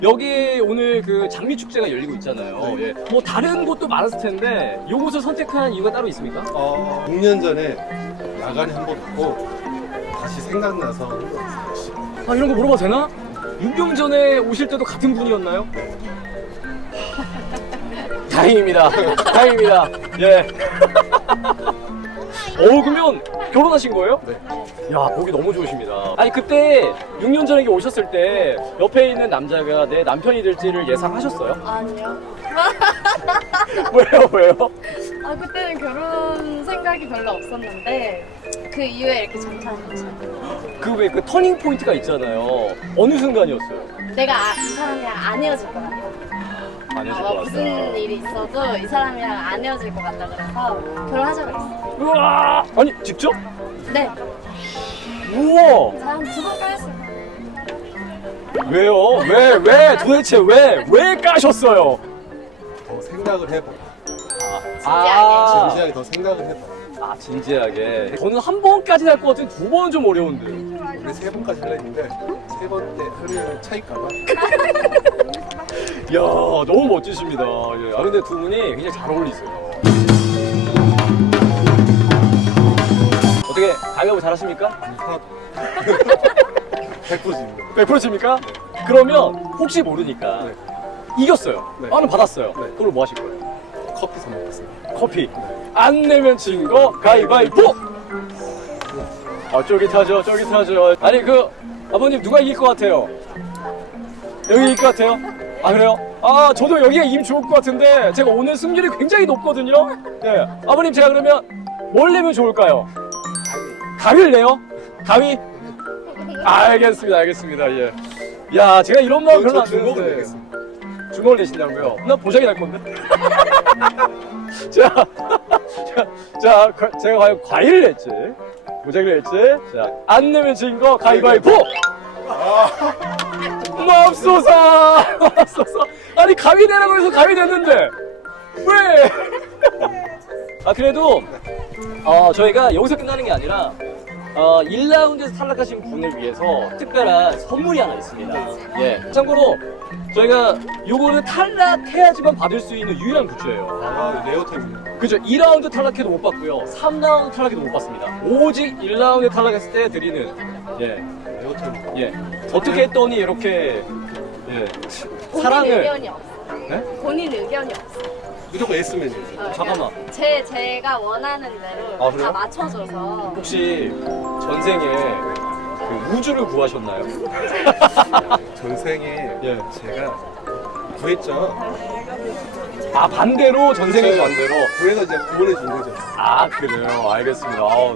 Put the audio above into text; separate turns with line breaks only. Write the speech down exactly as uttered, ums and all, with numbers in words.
여기 오늘 그 장미축제가 열리고 있잖아요.
네.
예. 뭐 다른 곳도 많았을 텐데 이곳을 선택한 이유가 따로 있습니까?
어, 육 년 전에 야간에 한 번 왔고 다시 생각나서 한 번 왔어요.
아, 이런 거 물어봐도 되나? 육 년 전에 오실 때도 같은 분이었나요? 다행입니다. 다행입니다. 예. 어, 그러면 결혼하신 거예요?
네.
야, 보기 너무 좋으십니다. 아니, 그때 육 년 전에 오셨을 때 옆에 있는 남자가 내 남편이 될지를 예상하셨어요?
아니요.
왜요, 왜요?
아 그때는 결혼 생각이 별로 없었는데 그 이후에 이렇게 정착한 거죠.
그 왜 그 터닝 포인트가 있잖아요. 어느 순간이었어요?
내가 아, 이 사람이랑 안 헤어질 것 같아.
안 해줄
어,
것 같다.
무슨 일이 있어도 이 사람이랑 안 헤어질 것 같다 그래서 결혼하자 그랬어.
우와! 아니, 직접?
네.
우와!
한두번 까였어요.
왜요? 왜, 왜, 도대체 왜, 왜 까셨어요?
더 생각을 해봐.
아,
진지하게 더 생각을 해봐.
아, 진지하게. 저는 한 번까지는 할 것 같은데 두 번은 좀 어려운데.
우리 세 번까지 하려 했는데 세 번 때 하면 차일까봐.
이야, 너무 멋지십니다. 예. 아, 근데 두 분이 굉장히 잘 어울리세요. 어떻게 가위바위보 잘하십니까?
하나도. 백 퍼센트입니다.
백 퍼센트입니까? 그러면 혹시 모르니까
네.
이겼어요.
네.
만원 받았어요.
네.
그걸 뭐 하실 거예요?
커피 선물했습니다.
커피. 안 내면 진 거 가위바위보! 아, 쫄깃하죠, 쫄깃하죠. 아니, 그, 아버님 누가 이길 것 같아요? 여기 이길 것 같아요? 아, 그래요? 아, 저도 여기가 이기면 좋을 것 같은데, 제가 오늘 승률이 굉장히 높거든요? 네. 아버님, 제가 그러면 뭘 내면 좋을까요? 가위를 내요? 가위? 알겠습니다, 알겠습니다, 예. 야, 제가 이런 마음 별로 안
주먹을
드는데.
내겠습니다.
주먹을 내신다고요? 나 보자기 날 건데? 자, 자, 자, 과- 제가 과연 과일을 냈지? 보자기를 냈지? 자, 안 내면 진 거 가위바위보! 맙소사! 맙소사! 아니, 가위 내라고 해서 가위 냈는데! 왜? 아, 그래도, 어, 저희가 여기서 끝나는 게 아니라, 어, 일 라운드에서 탈락하신 분을 위해서 특별한 선물이 하나 있습니다. 예. 참고로, 저희가 요거는 탈락해야지만 받을 수 있는 유일한 굿즈예요.
아, 레어템입니다.
그죠? 이 라운드 탈락해도 못 받고요. 삼 라운드 탈락해도 못 받습니다. 오직 일 라운드 탈락했을 때 드리는, 예.
레어템.
예. 어떻게 했더니 이렇게, 예.
본인
사랑을.
의견이 없어.
네?
본인 의견이 없어.
무조건 S맨이에요.
어,
잠깐만.
그러니까 제 제가 원하는 대로
아, 그래요?
다 맞춰줘서.
혹시 전생에 그 우주를 구하셨나요?
전생에
예.
제가 구했죠.
아, 반대로 전생에 반대로.
구해서 이제 구원해 준 거죠.
아, 그래요. 알겠습니다. 아우.